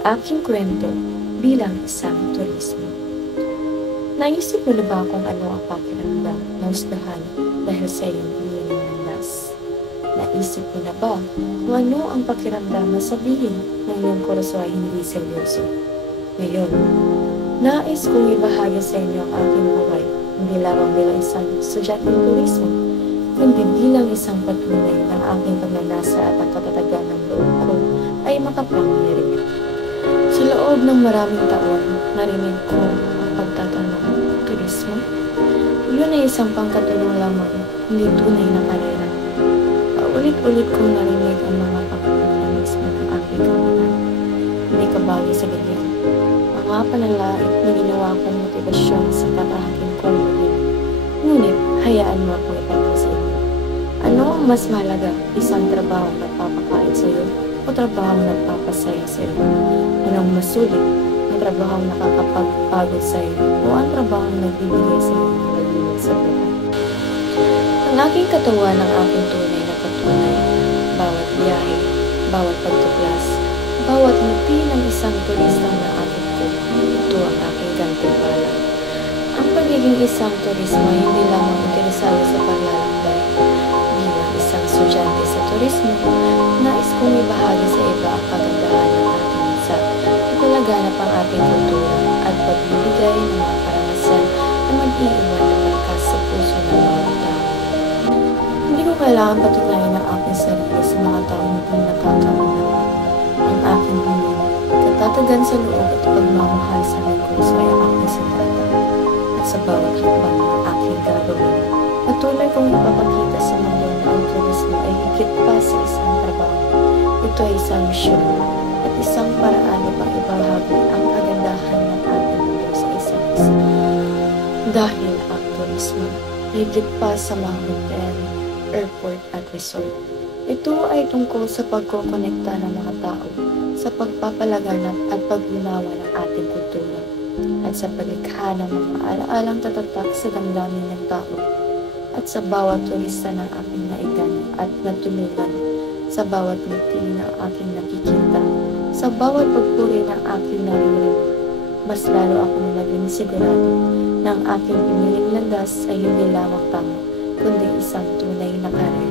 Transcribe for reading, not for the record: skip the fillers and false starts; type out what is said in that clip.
aking kwento bilang isang turismo. Naisip mo na ba kung ano ang pakiramdam na husgahan dahil sa iyong pinili ng landas? Naisip mo na ba kung ano ang pakiramdam na sabihin ng iyong kurso ay hindi seryoso? Ngayon, nais kong ibahagi sa inyo ang aking buhay, hindi lamang bilang isang estudyanteng turismo, kundi bilang isang patunay ng aking pagnanasa at ang katatagan ng loob ko ay makapangyarihan. Sa loob ng maraming taon, narinig ko ang pagtatanong, turismo? Yun ay isang pangkatulong lamang, hindi tunay na karera. Paulit-ulit kong narinig ang mga pangkatulong mismo ng aking kawalan. Hindi ka bagay sa ganyan. Mga panalait na ginawa kong motibasyon sa kakahakin kong muli. Ngunit, hayaan mo akong itanong sa inyo. Ano ang mas mahalaga, isang trabaho na nagpapakain sa iyo o trabaho na nagpapasaya sa iyo? Anong mas sulit, ang trabaho na nakakapagpagod sa iyo o ang trabaho na nagbibigay sa iyo ng nagbilig sa buhay? Ang aking katawan ang aking tunay na patunay. Bawat biyahe, bawat pagtuklas, bawat ngiti ng isang turistang naakit ko, ito ang aking gantimpala. Ang pagiging isang turismo ay hindi lamang interesado sa paglalakbay. Bilang isang estudyante sa turismo, nais kong ibahagi sa iba ang kagandahan ng ating bansa, ipalaganap ang ating kultura at pagbibigay ng mga karanasan na mag-iiwan ng markas sa puso ng mga tao. Hindi ko kailangan patunayan ang aking sarili sa mga taong hindi nakakaunawa. Ang aking hiling, katatagan sa loob at pagmamahal sa aking kurso ay ang aking sandata. At sa bawat hakbang ng aking gagawin, patuloy kong ipapakita sa mundo na ang turismo ay higit pa sa isang trabaho. Ito ay isang misyon at isang paraan upang ibahagi ang kagandahan ng ating mundo sa isa't isa. Dahil ang turismo ay higit pa sa mga hotel, airport at resort. Ito ay tungkol sa pagkokonekta ng mga tao, sa pagpapalaganap at paglunawa ng ating kultura, at sa paglikha ng mga alaalang tatatak sa damdamin ng tao, at sa bawat turista ng aking naigan at natulungan, sa bawat ngiti ng aking nakikita, sa bawat pagpuri ng aking naririnig. Mas lalo akong naging sigurado na ang aking piniling landas ay hindi lamang tama, kundi isang tunay na karera.